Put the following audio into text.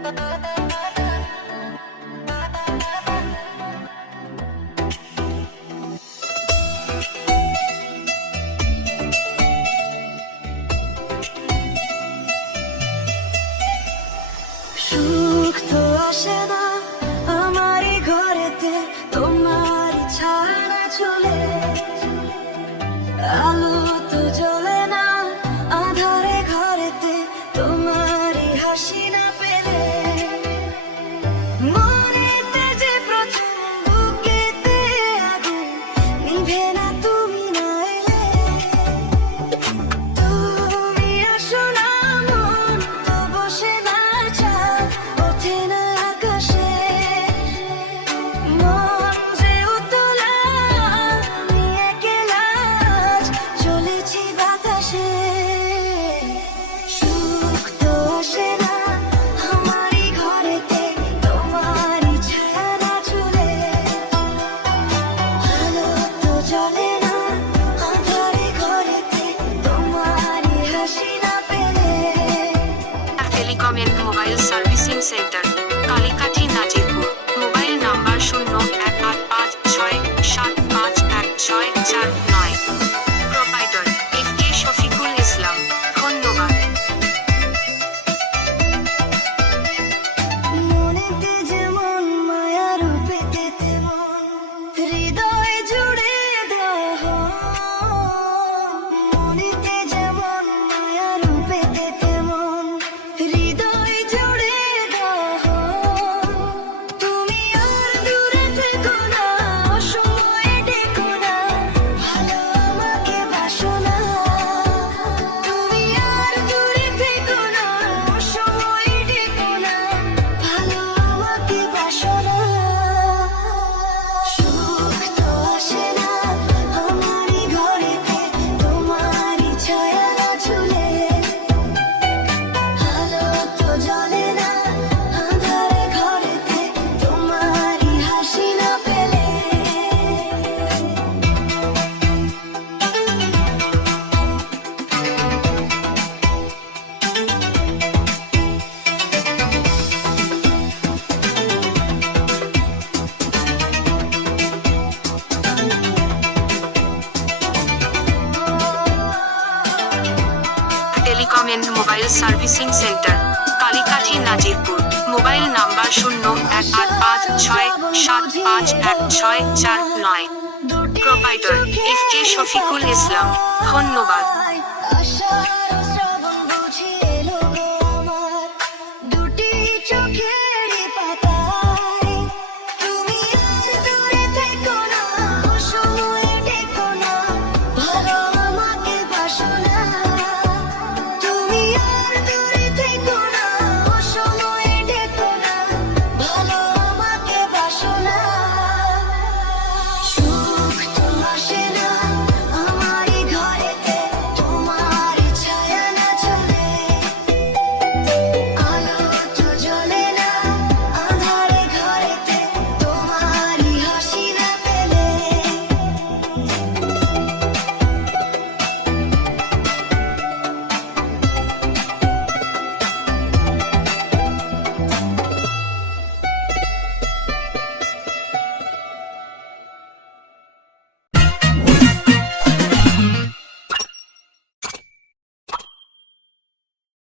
সুখ তো আসে না আমারই ঘরেতে, তোমার ছাড়া চলে আলো তো জ্বলে না আধারে ঘরেতে, তোমারই হাসি না পেলে মনেতে যে প্রথম বুকেতে আগুন নিভে না তুমি না এলে। তুমি আসো না মন তো বসে না চাঁদ ওঠে না আকাশে, মন যে উতলা আমি একলা আজ চলেছি বাতাসে। সুখ তো আসে না আমারই ঘরেতে, তোমারই ছায়া না চলে আলো তো জ্বলে না আধারে ঘরেতে, তোমারই হাসি না পেলে। Telecom and mobile servicing centre, Kalikathi, Nazirpur. Mobile number 018567516449। Proprietor FK Shafiqul Islam. ধন্যবাদ। মনেতে যেমন মায়া রূপেতে তেমন হৃদয় জুড়ে দাও, মনেতে যেমন মায়া রূপেতে তেমন হৃদয় জুড়ে দাও। তুমি আর দূরে থেকো না, অসময়ে ডেকো না, ভালো আমাকে বাসো না। তুমি আর দূরে থেকো না, অসময়ে ডেকো না, ভালো আমাকে বাসো না। সুখ তো আসে না আমারই ঘরেতে, তোমারই ছায়া না ঝুলে আলো তো জ্বলে না আধারে ঘরেতে, তোমারই হাসি না পেলে। Telecom and mobile servicing centre, Kalikathi, Nazirpur. Mobile number 018567516449। Proprietor FK Shafiqul Islam. ধন্যবাদ। আশা